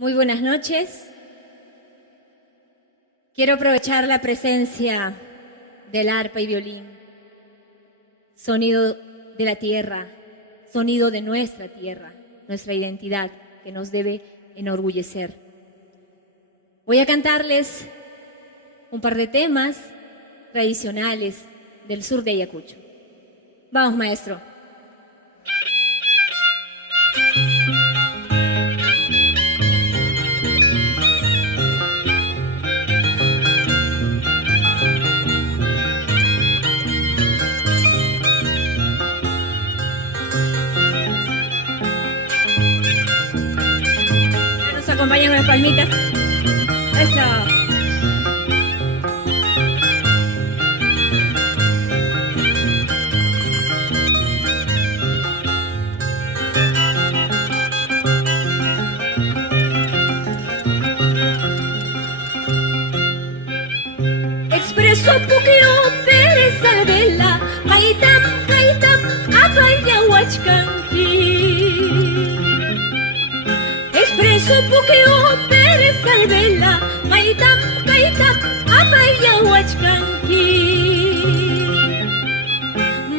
Muy buenas noches. Quiero aprovechar la presencia del arpa y violín, sonido de la tierra, sonido de nuestra tierra, nuestra identidad que nos debe enorgullecer. Voy a cantarles un par de temas tradicionales del sur de Ayacucho. Vamos, maestro. Nos acompañan con las palmitas. Eso. Expreso pukio pereza vela, kaitam kaitam apaya wachkanki. Expreso pukio pereza vela, kaitam kaitam apaya wachkanki.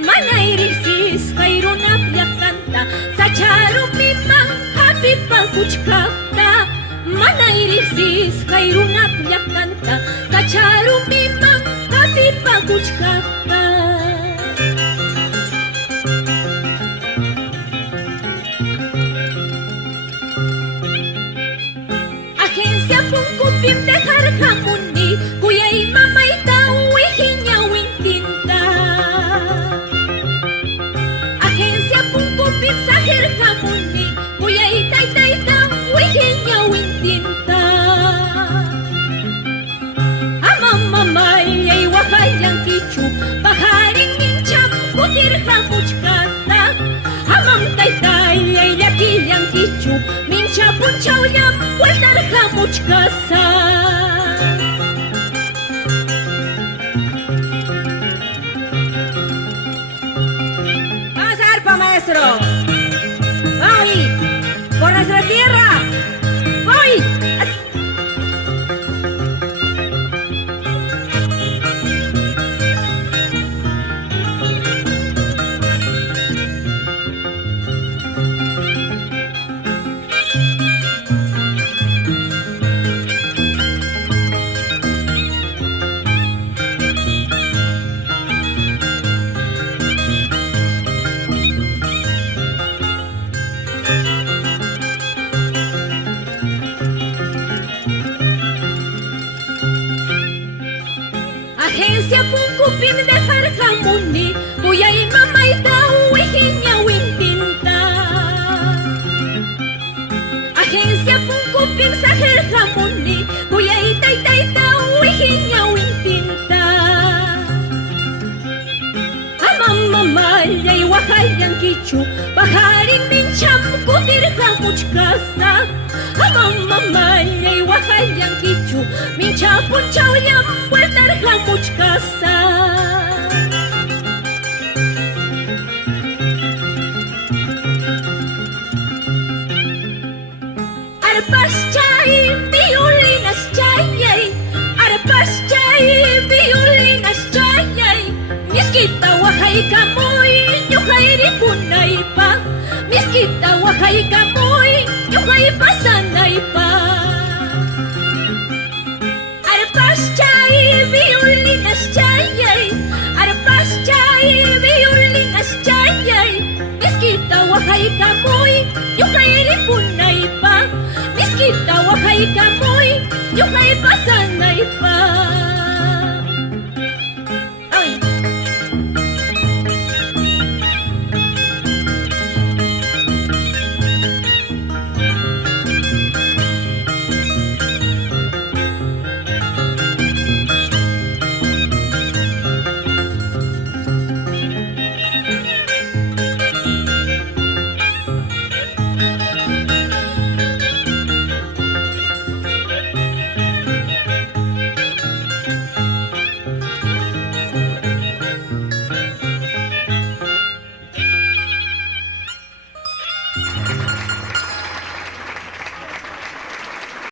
Mana irisis kairuna plakanta, sacharu mimang happy pakuchkakta. Mana irisis kairuna plakanta, sacharu mimang happy pakuchkakta. Agencia pungkupim de harhamuni, kuyay mamayta uwihinya wintinta. Agencia pungkupim sa harhamuni, kuyay taytayta uwihinya wintinta. Amamamay ay wakayang kichu, paharing mincham kutir hamuchkasa. Amam taytay ay lakiyang kichu, mincha punchaw yam waltar hamuchkasa. Vamos a arpa, maestro. ¡Voy! ¡Por nuestra tierra! ¡Voy! Agencia pungkupim de harhamuni, kuyay mamayta uwihinya wintinta. Agencia pungkupim sa harhamuni, kuyay taytayta uwihinya wintinta. Amamamay ay wakayang kichu, paharing mincham kutir hamuchkasa. Amamamay ay wakayang kichu, mincha punchaw yam waltar hamuchkasa. Arpas chay, violinas chayay. Arpas chay, violinas chayay. Miskita wahay kamoy, nyukay ripunay pa. Miskita wahay kamoy, nyukay pasanay pa. Arpas chay, violinas chayay. Arpas chay, violinas chayay. Miskita wahay kamoy, nyukay ripunay pa. Miskita wahay kamoy, nyukay pasanay pa.